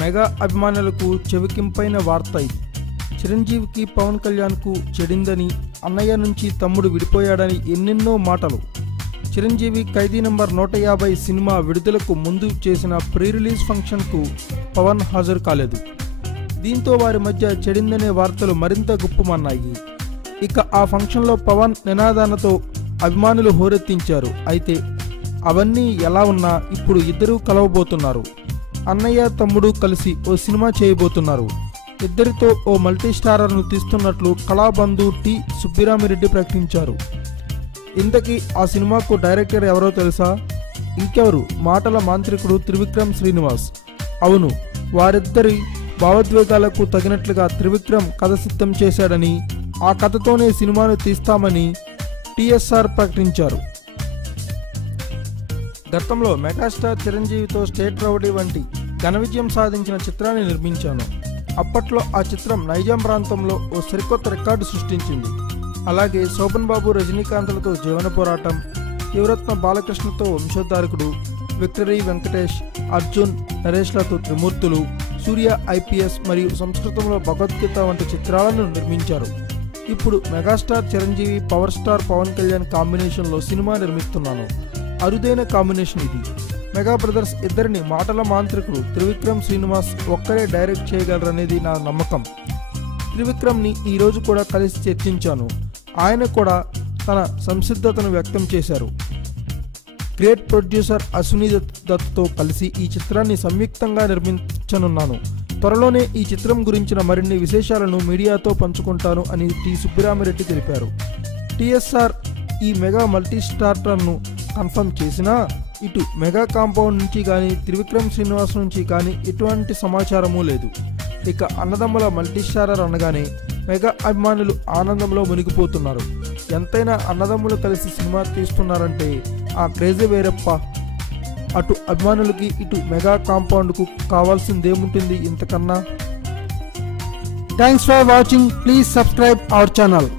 Mega అభిమానులకు చెవికింపైన వార్త ఇది. చిరంజీవికి పవన్ కళ్యాణ్కు చెడిందని, అన్నయ్య నుంచి తమ్ముడు విడిపోయాడని ఎన్నెన్నో మాటలు. చిరంజీవి ఖైదీ నంబర్ 150 సినిమా విడుదలకు ముందు చేసిన ప్రీ రిలీజ్ ఫంక్షన్కు పవన్ హాజరు కాలేదు. దీంతో వారి మధ్య చెడిందనే వార్తలు మరింత గుప్పుమన్నాయి. ఇక ఆ ఫంక్షన్లో పవన్ నినాదాలతో అభిమానులు హోరెత్తించారు. అయితే అవన్నీ ఎలా ఉన్నా ఇప్పుడు ఇద్దరూ కలవబోతున్నారు. అన్నయ్య తమ్ముడు కలిసి ఓ సినిమా చేయబోతున్నారు. ఇద్దరితో ఓ మల్టీ స్టారర్ను తీస్తున్నట్లు కళాబంధు టి సుబ్బిరామిరెడ్డి ప్రకటించారు. ఇంతకీ ఆ సినిమాకు డైరెక్టర్ ఎవరో తెలుసా? ఇంకెవరు, మాటల మాంత్రికుడు త్రివిక్రమ్ శ్రీనివాస్. అవును, వారిద్దరి భావోద్వేగాలకు తగినట్లుగా త్రివిక్రమ్ కథ సిద్ధం చేశాడని, ఆ కథతోనే సినిమాను తీస్తామని టీఎస్ఆర్ ప్రకటించారు. గతంలో మెగాస్టార్ చిరంజీవితో స్టేట్ రౌడీ వంటి ఘన విజయం సాధించిన చిత్రాన్ని నిర్మించాను. అప్పట్లో ఆ చిత్రం నైజాం ప్రాంతంలో ఓ సరికొత్త రికార్డు సృష్టించింది. అలాగే శోభన్ బాబు రజనీకాంత్లతో జీవన పోరాటం, యువరత్న బాలకృష్ణతో వంశోద్ధారకుడు, విక్టరీ వెంకటేష్, అర్జున్ నరేష్లతో త్రిమూర్తులు, సూర్య ఐపీఎస్ మరియు సంస్కృతంలో భగవద్గీత వంటి చిత్రాలను నిర్మించారు. ఇప్పుడు megastar Chiranjeevi power star Pawan Kalyan కాంబినేషన్లో సినిమా నిర్మిస్తున్నాను. అరుదైన కాంబినేషన్ ఇది. మెగా బ్రదర్స్ ఇద్దరిని మాటల మాంత్రికుడు త్రివిక్రమ్ శ్రీనివాస్ ఒక్కరే డైరెక్ట్ చేయగలరనేది నా నమ్మకం. త్రివిక్రమ్ని ఈరోజు కూడా కలిసి చర్చించాను. ఆయన కూడా తన సంసిద్ధతను వ్యక్తం చేశారు. గ్రేట్ ప్రొడ్యూసర్ అశ్విని దత్తో కలిసి ఈ చిత్రాన్ని సంయుక్తంగా నిర్మించనున్నాను. త్వరలోనే ఈ చిత్రం గురించిన మరిన్ని విశేషాలను మీడియాతో పంచుకుంటాను అని టి సుబ్బిరామిరెడ్డి తెలిపారు. టీఎస్ఆర్ ఈ మెగా మల్టీ స్టారర్ను కన్ఫర్మ్ చేసినా ఇటు మెగా కాంపౌండ్ నుంచి కానీ త్రివిక్రమ్ శ్రీనివాస్ నుంచి కానీ ఎటువంటి సమాచారమూ లేదు. ఇక అన్నదమ్ముల మల్టీ స్టారర్ అనగానే మెగా అభిమానులు ఆనందంలో మునిగిపోతున్నారు. ఎంతైనా అన్నదమ్ములు కలిసి సినిమా తీస్తున్నారంటే ఆ క్రేజీ వేరప్ప. అటు అభిమానులకి ఇటు మెగా కాంపౌండ్కు కావాల్సిందేముంటుంది ఇంతకన్నా. Thanks for watching. Please subscribe our channel.